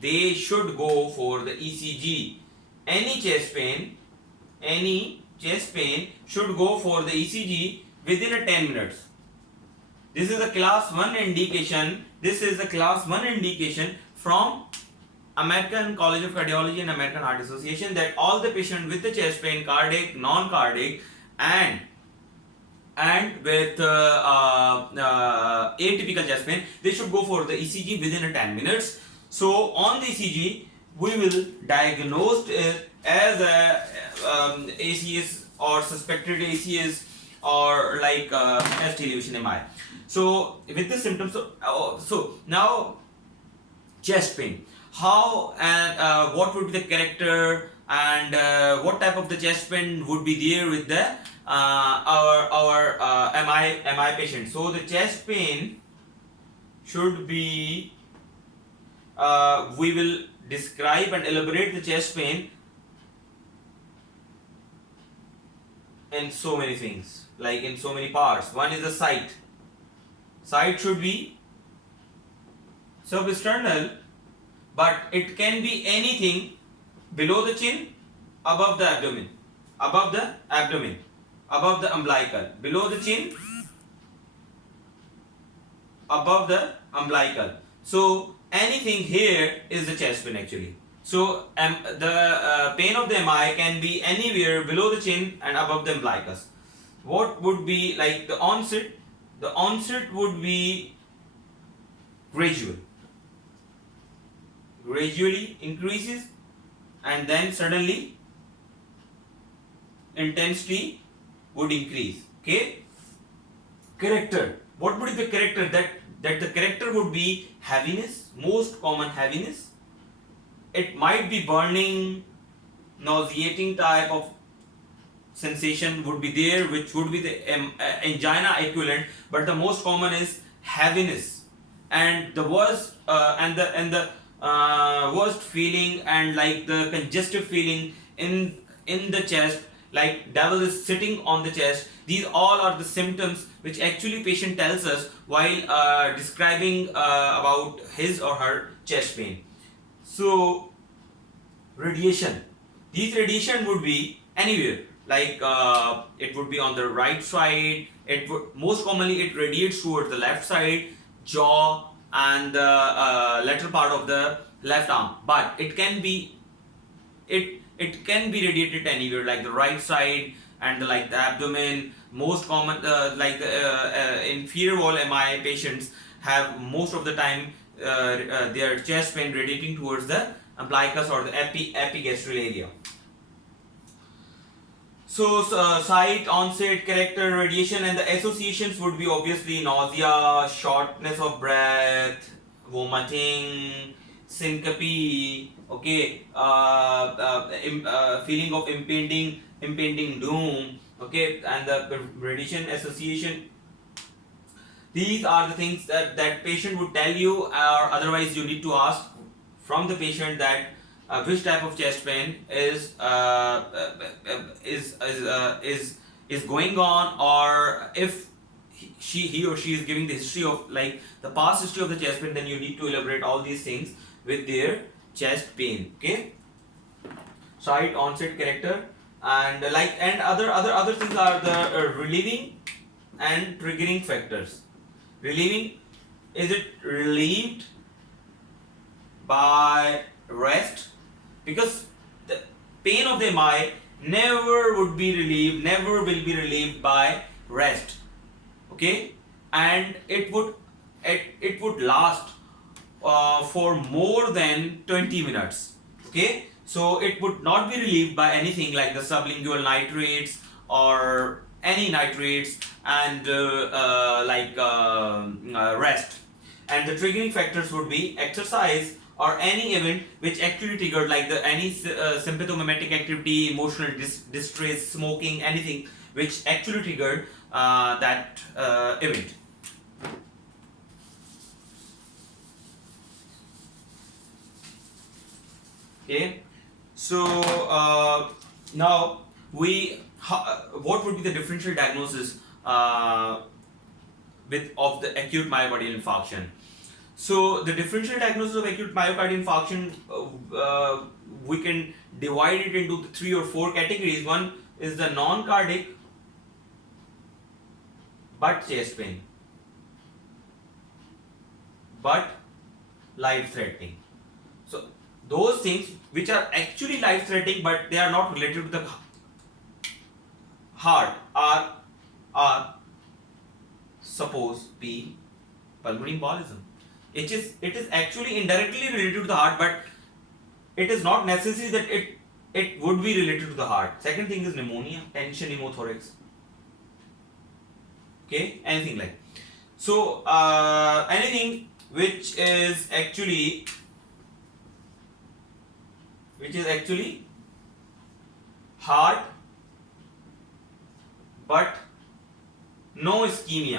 they should go for the ECG. Any chest pain should go for the ECG within a 10 minutes. This is a class 1 indication. This is a class 1 indication from American College of Cardiology and American Heart Association, that all the patients with the chest pain, cardiac, non-cardiac, and with atypical chest pain, they should go for the ECG within a 10 minutes. So on the ECG, we will diagnose it as a ACS or suspected ACS or like chest elevation MI. So with the symptoms, so now chest pain, how and what would be the character, and what type of the chest pain would be there with the our MI patient. So the chest pain should be, we will describe and elaborate the chest pain in so many things, like in so many parts. One is the site. Site should be substernal, but it can be anything below the chin, above the abdomen, above the abdomen, above the umbilical, below the chin, above the umbilical. So anything here is the chest pain actually. So the pain of the MI can be anywhere below the chin and above the umbilicus. What would be like the onset? The onset would be gradual. Gradually increases and then suddenly intensity would increase. Okay. Character. What would be the character? That the character would be heaviness, most common heaviness. It might be burning, nauseating type of sensation would be there, which would be the angina equivalent, but the most common is heaviness, and the worst worst feeling and like the congestive feeling in the chest, like devil is sitting on the chest. These all are the symptoms which actually patient tells us while describing about his or her chest pain. So radiation, these radiation would be anywhere, like it would be on the right side. It would most commonly it radiates towards the left side, jaw, and the lateral part of the left arm, but it can be radiated anywhere, like the right side and like the abdomen. Most common like the inferior wall MI patients have most of the time their chest pain radiating towards the umbilicus or the epigastrial area. So site, onset, character, radiation, and the associations would be obviously nausea, shortness of breath, vomiting, syncope, okay, feeling of impending doom, okay, and the radiation association. These are the things that patient would tell you, or otherwise you need to ask from the patient that which type of chest pain is going on, or if he or she is giving the history of like the past history of the chest pain, then you need to elaborate all these things with their chest pain. Okay, site, onset, character, and like and other things are the relieving and triggering factors. Relieving, is it relieved by rest? Because the pain of the MI never will be relieved by rest. Okay, and it would last for more than 20 minutes. Okay, so it would not be relieved by anything like the sublingual nitrates or any nitrates, and rest. And the triggering factors would be exercise or any event which actually triggered, like the any sympathomimetic activity, emotional distress, smoking, anything which actually triggered that event. Okay, so now what would be the differential diagnosis of the acute myocardial infarction? So the differential diagnosis of acute myocardial infarction, we can divide it into 3 or 4 categories. One is the non-cardiac but chest pain, but life-threatening. So those things which are actually life-threatening but they are not related to the heart are suppose be pulmonary embolism. It is actually indirectly related to the heart, but it is not necessary that it would be related to the heart. Second thing is pneumonia, tension pneumothorax. Okay, anything like. So anything which is actually heart but no ischemia.